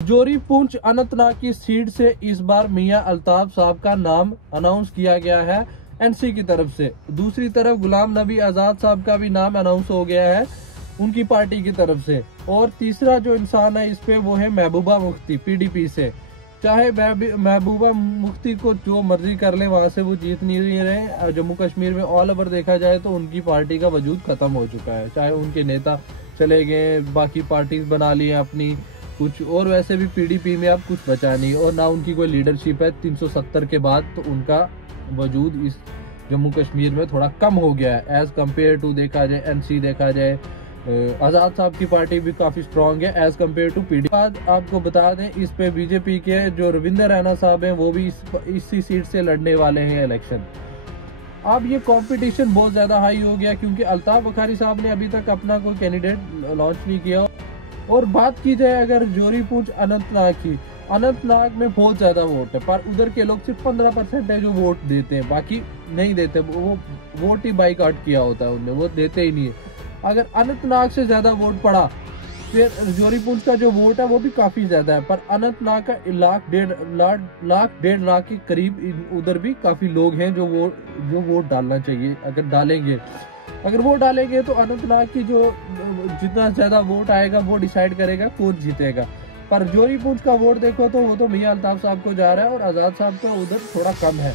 जोरी पूंछ अनंतनाग की सीट से इस बार मियां अल्ताफ साहब का नाम अनाउंस किया गया है एनसी की तरफ से। दूसरी तरफ गुलाम नबी आजाद साहब का भी नाम अनाउंस हो गया है उनकी पार्टी की तरफ से। और तीसरा जो इंसान है इस पे वो है महबूबा मुफ्ती पीडीपी से। चाहे महबूबा मुफ्ती को जो मर्जी कर ले, वहां से वो जीत नहीं रहे। जम्मू कश्मीर में ऑल ओवर देखा जाए तो उनकी पार्टी का वजूद खत्म हो चुका है। चाहे उनके नेता चले गए, बाकी पार्टीज बना ली अपनी कुछ, और वैसे भी पीडीपी में अब कुछ बचा नहीं और ना उनकी कोई लीडरशिप है 370 के बाद। तो उनका वजूद इस जम्मू कश्मीर में थोड़ा कम हो गया है एज कम्पेयर टू देखा जाए एनसी, देखा जाए आजाद साहब की पार्टी भी काफी स्ट्रांग है एज कम्पेयर टू पीडीपी। बाद आपको बता दें इस पे बीजेपी के जो रविंदर रैना साहब हैं वो भी इसी सीट से लड़ने वाले हैं इलेक्शन। अब ये कंपटीशन बहुत ज्यादा हाई हो गया क्योंकि अल्ताफ बुखारी साहब ने अभी तक अपना कोई कैंडिडेट लॉन्च नहीं किया। और बात की जाए अगर जोरी पूंछ अनंतनाग की, अनंतनाग में बहुत ज्यादा वोट है पर उधर के लोग सिर्फ 15% है जो वोट देते हैं, बाकी नहीं देते। वो वोट ही बाइकआउट किया होता है उनने, वो देते ही नहीं है। अगर अनंतनाग से ज्यादा वोट पड़ा फिर जोरी पूंछ का जो वोट है वो भी काफी ज्यादा है, पर अनंतनाग का लाख डेढ़ लाख के करीब उधर भी काफी लोग हैं जो वोट डालना चाहिए। अगर वो डालेंगे तो अनंतनाग की जो जितना ज्यादा वोट आएगा वो डिसाइड करेगा कौन जीतेगा। पर जोरी पूंछ का वोट देखो तो वो तो मियां अल्ताफ साहब को जा रहा है और आजाद साहब का उधर थोड़ा कम है।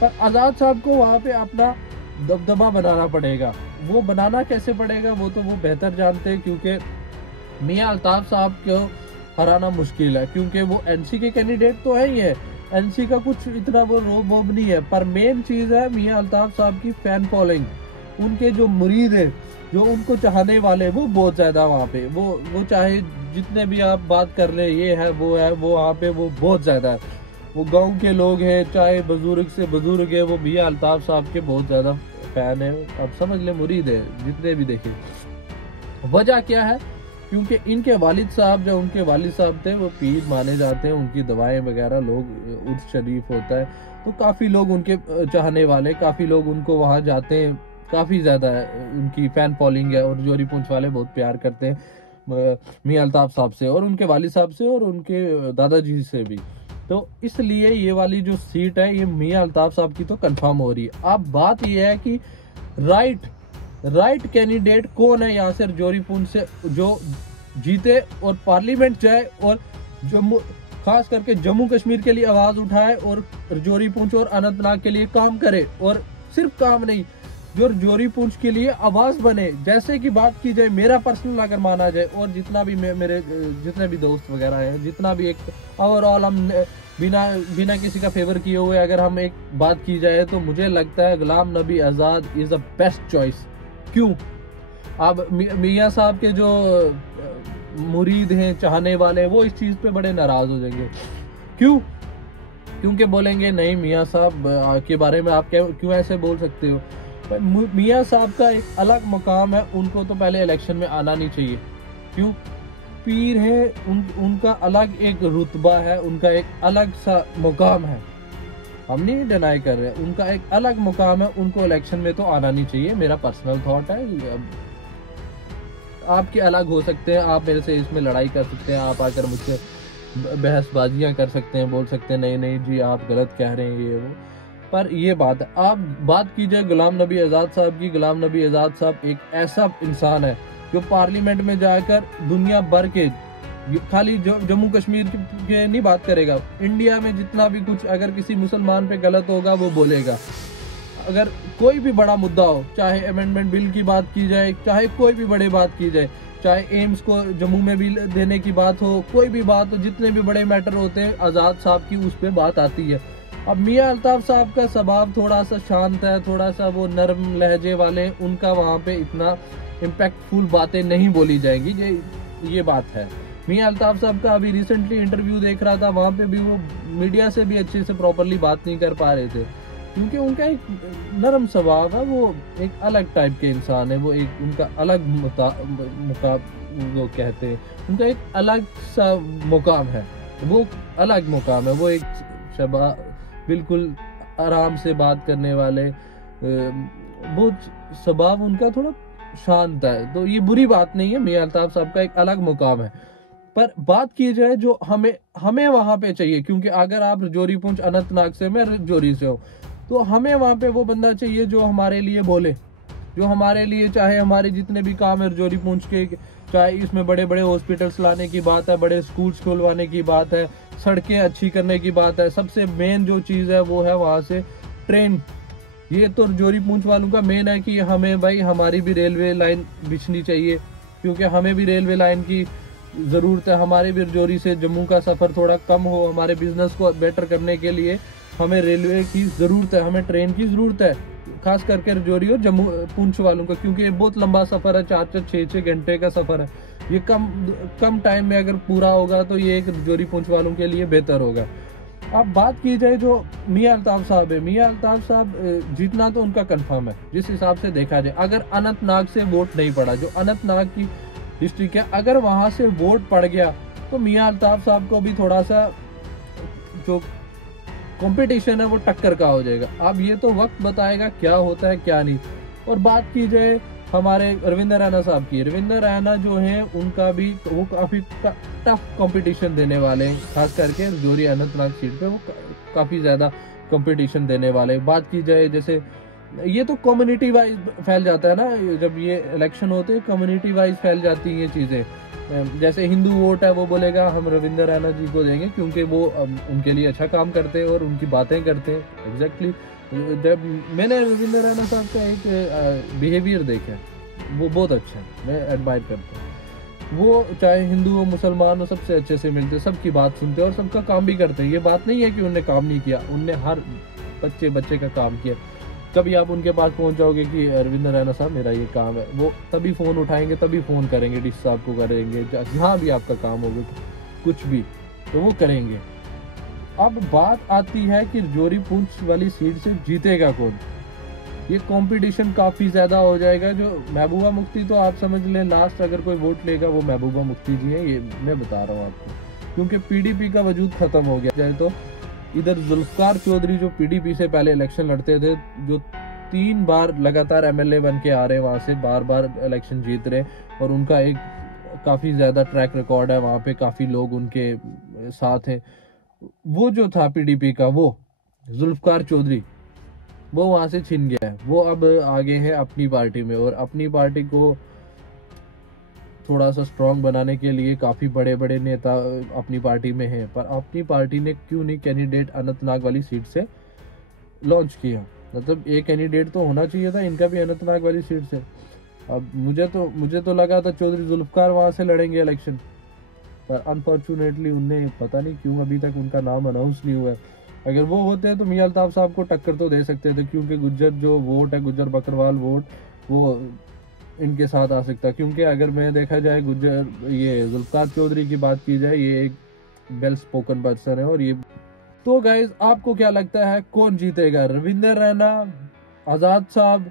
पर आजाद साहब को वहां पे अपना दबदबा बनाना पड़ेगा। वो बनाना कैसे पड़ेगा वो तो वो बेहतर जानते हैं, क्योंकि मियां अल्ताफ साहब को हराना मुश्किल है क्योंकि वो एनसी के कैंडिडेट तो है ही है। एनसी का कुछ इतना वो रोब वोब नहीं है, पर मेन चीज है मियां अल्ताफ साहब की फैन फॉलोइंग। उनके जो मुरीद है, जो उनको चाहने वाले, वो बहुत ज्यादा वहाँ पे। वो चाहे जितने भी आप बात कर रहे ये है वो वहाँ पे वो बहुत ज्यादा है। वो गांव के लोग हैं, चाहे बुजुर्ग से बुजुर्ग है, वो मियां अल्ताफ साहब के बहुत ज्यादा फैन है। अब समझ ले मुरीद है जितने भी देखे। वजह क्या है? क्योंकि इनके वालिद साहब, जो उनके वालिद साहब थे वो पीर माने जाते हैं, उनकी दवाएं वगैरह लोग उर्स शरीफ होता है तो काफी लोग उनके चाहने वाले, काफी लोग उनको वहां जाते हैं, काफी ज्यादा उनकी फैन फॉलोइंग है। और जोरी पूंछ वाले बहुत प्यार करते हैं मियां अल्ताफ साहब से और उनके वालिद साहब से और उनके दादाजी से भी। तो इसलिए ये वाली जो सीट है ये मियां अल्ताफ साहब की तो कंफर्म हो रही है। अब बात ये है कि राइट कैंडिडेट कौन है यहाँ से जोरी पूंछ से जो जीते और पार्लियामेंट जाए और जम्मू, खास करके जम्मू कश्मीर के लिए आवाज उठाए और जोरी पूंछ और अनंतनाग के लिए काम करे। और सिर्फ काम नहीं, जो जोरी पूंछ के लिए आवाज बने। जैसे कि बात की जाए, मेरा पर्सनल अगर माना जाए और जितना भी मेरे जितने भी दोस्त वगैरह हैं, जितना भी एक ओवरऑल हम बिना किसी का फेवर किए हुए अगर हम एक बात की जाए तो मुझे लगता है Ghulam Nabi Azad is the best choice. क्यों? अब मियां साहब के जो मुरीद हैं, चाहने वाले, वो इस चीज पे बड़े नाराज हो जाएंगे। क्यों? क्योंकि बोलेंगे नहीं मियां साहब के बारे में आप क्यों ऐसे बोल सकते हो। मियां साहब का एक अलग मुकाम है, उनको तो पहले इलेक्शन में आना नहीं चाहिए। क्यों? पीर है, उनका अलग एक रुतबा है, उनका एक अलग सा मुकाम है, हम नहीं डिनाई कर रहे। उनका एक अलग मुकाम है, उनको इलेक्शन में तो आना नहीं चाहिए। मेरा पर्सनल थॉट है, आपके अलग हो सकते हैं, आप मेरे से इसमें लड़ाई कर सकते हैं, आप आकर मुझसे बहसबाजियां कर सकते हैं, बोल सकते हैं नहीं जी आप गलत कह रहे हैं ये वो। पर ये बात है, आप बात कीजिए गुलाम नबी आजाद साहब की। गुलाम नबी आजाद साहब एक ऐसा इंसान है जो पार्लियामेंट में जाकर दुनिया भर के, खाली जम्मू कश्मीर के नहीं बात करेगा, इंडिया में जितना भी कुछ अगर किसी मुसलमान पे गलत होगा वो बोलेगा। अगर कोई भी बड़ा मुद्दा हो, चाहे अमेंडमेंट बिल की बात की जाए, चाहे कोई भी बड़ी बात की जाए, चाहे एम्स को जम्मू में भी देने की बात हो, कोई भी बात हो, जितने भी बड़े मैटर होते हैं आजाद साहब की उस पर बात आती है। अब मियां अल्ताफ साहब का स्वभाव थोड़ा सा शांत है, थोड़ा सा वो नरम लहजे वाले, उनका वहाँ पे इतना इम्पैक्टफुल बातें नहीं बोली जाएंगी, ये बात है। मियां अल्ताफ साहब का अभी रिसेंटली इंटरव्यू देख रहा था, वहाँ पे भी वो मीडिया से भी अच्छे से प्रॉपरली बात नहीं कर पा रहे थे क्योंकि उनका एक नरम स्वभाव है, वो एक अलग टाइप के इंसान है, वो एक उनका अलग वो कहते हैं, उनका एक अलग सा मुकाम है, वो अलग मुकाम है। वो एक बिल्कुल आराम से बात करने वाले, वो स्वभाव उनका थोड़ा शांत है, तो ये बुरी बात नहीं है। मियां अल्ताफ साहब का एक अलग मुकाम है। पर बात की जाए जो हमें वहां पे चाहिए, क्योंकि अगर आप रजौरी पुंछ अनंतनाग से, मैं रजौरी से हूँ, तो हमें वहां पे वो बंदा चाहिए जो हमारे लिए बोले, जो हमारे लिए, चाहे हमारे जितने भी काम है रजौरी पुंछ के, चाहे इसमें बड़े बड़े हॉस्पिटल्स लाने की बात है, बड़े स्कूल्स खुलवाने की बात है, सड़कें अच्छी करने की बात है, सबसे मेन जो चीज़ है वो है वहाँ से ट्रेन। ये तो रजौरी पुंछ वालों का मेन है कि हमें भाई हमारी भी रेलवे लाइन बिछनी चाहिए, क्योंकि हमें भी रेलवे लाइन की ज़रूरत है। हमारे भी रजौरी से जम्मू का सफ़र थोड़ा कम हो, हमारे बिजनेस को बेटर करने के लिए हमें रेलवे की ज़रूरत है, हमें ट्रेन की ज़रूरत है, खास करके रजौरी और जम्मू पुंछ वालों का, क्योंकि ये बहुत लंबा सफ़र है, 4-6 घंटे का सफ़र है। ये कम टाइम में अगर पूरा होगा तो ये एक रजौरी पुंछ वालों के लिए बेहतर होगा। अब बात की जाए जो मियां अल्ताफ साहब है, मियां अल्ताफ साहब जीतना तो उनका कंफर्म है जिस हिसाब से देखा जाए। अगर अनंतनाग से वोट नहीं पड़ा, जो अनंतनाग की डिस्ट्रिक्ट है, अगर वहां से वोट पड़ गया तो मियां अल्ताफ साहब को भी थोड़ा सा जो कंपटीशन है वो टक्कर का हो जाएगा। अब ये तो वक्त बताएगा क्या होता है क्या नहीं। और बात की जाए हमारे रविंदर रैना साहब की, रविंदर रैना जो है उनका भी वो काफ़ी टफ कंपटीशन देने वाले हैं, खास करके रजौरी अनंतनाग सीट पे वो काफ़ी ज़्यादा कंपटीशन देने वाले हैं। बात की जाए जैसे ये तो कम्युनिटी वाइज फैल जाता है ना, जब ये इलेक्शन होते हैं कम्युनिटी वाइज फैल जाती हैं ये चीज़ें। जैसे हिंदू वोट है वो बोलेगा हम रविंदर रैना जी को देंगे क्योंकि वो उनके लिए अच्छा काम करते हैं और उनकी बातें करते हैं। एग्जैक्टली जब मैंने रविंदर रैना साहब का एक बिहेवियर देखा है, वो बहुत अच्छा है, मैं एडमायर करता हूँ। वो चाहे हिंदू हो मुसलमान हो सबसे अच्छे से मिलते, सबकी बात सुनते और सबका काम भी करते हैं। ये बात नहीं है कि उनने काम नहीं किया, उनने हर बच्चे का काम किया। कभी आप उनके पास पहुंच जाओगे कि रविंदर रैना साहब मेरा ये काम है, वो तभी फ़ोन उठाएंगे, तभी फ़ोन करेंगे, डीसी साहब को करेंगे, जहाँ भी आपका काम होगा कुछ भी तो वो करेंगे। अब बात आती है कि रजौरी पुंछ वाली सीट से जीतेगा कौन। ये कंपटीशन काफ़ी ज़्यादा हो जाएगा। जो महबूबा मुफ्ती तो आप समझ लें लास्ट अगर कोई वोट लेगा वो महबूबा मुफ्ती जी हैं, ये मैं बता रहा हूँ आपको, क्योंकि पीडीपी का वजूद ख़त्म हो गया जाए। तो इधर जुल्फकार चौधरी जो पीडीपी से पहले इलेक्शन लड़ते थे, जो 3 बार लगातार एमएलए बन के आ रहे हैं, वहाँ से बार इलेक्शन जीत रहे, और उनका एक काफ़ी ज़्यादा ट्रैक रिकॉर्ड है, वहाँ पे काफ़ी लोग उनके साथ हैं। वो जो था पीडीपी का, वो जुल्फकार चौधरी वो वहाँ से छिन गया है, वो अब आगे है अपनी पार्टी में, और अपनी पार्टी को थोड़ा सा स्ट्रॉन्ग बनाने के लिए काफ़ी बड़े बड़े नेता अपनी पार्टी में हैं। पर अपनी पार्टी ने क्यों नहीं कैंडिडेट अनंतनाग वाली सीट से लॉन्च किया? मतलब एक कैंडिडेट तो होना चाहिए था इनका भी अनंतनाग वाली सीट से। अब मुझे तो लगा था चौधरी जुल्फकार वहाँ से लड़ेंगे इलेक्शन, पर अनफॉर्चुनेटली उनने पता नहीं क्यों अभी तक उनका नाम अनाउंस नहीं हुआ है। अगर वो होते हैं तो मियां अल्ताफ साहब को टक्कर तो दे सकते थे, क्योंकि गुज्जर जो वोट है, गुज्जर बकरवाल वोट, वो इनके साथ आ सकता है। क्योंकि अगर मैं देखा जाए गुज्जर ये जुल्फकार चौधरी की बात की जाए, ये एक वेल स्पोकन पर्सन है। और ये तो गाइज आपको क्या लगता है कौन जीतेगा, रविंदर रैना, आज़ाद साहब,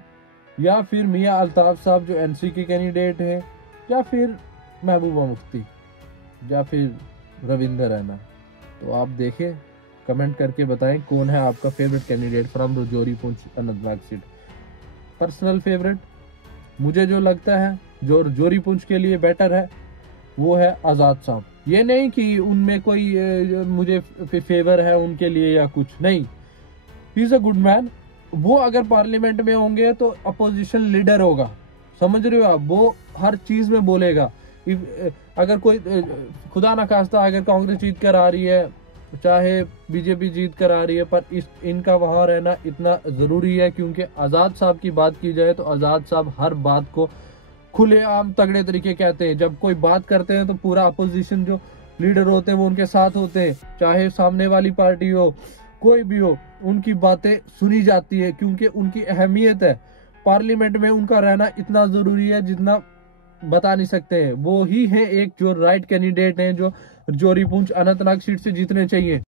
या फिर मियां अल्ताफ साहब जो एनसी के कैंडिडेट हैं, या फिर महबूबा मुफ्ती, या फिर रविंदर रैना? तो आप देखें, कमेंट करके बताएं कौन है आपका favourite candidate from Rajouri Poonch Anantnag seat. Personal favourite मुझे जो लगता है जो रजौरी पुंछ के लिए बेटर है वो है आज़ाद साहब। ये नहीं कि उनमें कोई मुझे फेवर है उनके लिए या कुछ नहीं, he is a good man. वो अगर पार्लियामेंट में होंगे तो अपोजिशन लीडर होगा, समझ रहे हो आप, वो हर चीज में बोलेगा। अगर कोई खुदा ना खास्ता अगर कांग्रेस जीत कर आ रही है, चाहे बीजेपी जीत कर आ रही है, पर इनका वहां रहना इतना जरूरी है, क्योंकि आज़ाद साहब की बात की जाए तो आज़ाद साहब हर बात को खुलेआम तगड़े तरीके कहते हैं। जब कोई बात करते हैं तो पूरा अपोजिशन जो लीडर होते हैं वो उनके साथ होते हैं, चाहे सामने वाली पार्टी हो कोई भी हो, उनकी बातें सुनी जाती है, क्योंकि उनकी अहमियत है। पार्लियामेंट में उनका रहना इतना जरूरी है जितना बता नहीं सकते हैं। वो ही है एक जो राइट कैंडिडेट हैं जो रजौरी पुंछ अनंतनाग सीट से जीतने चाहिए।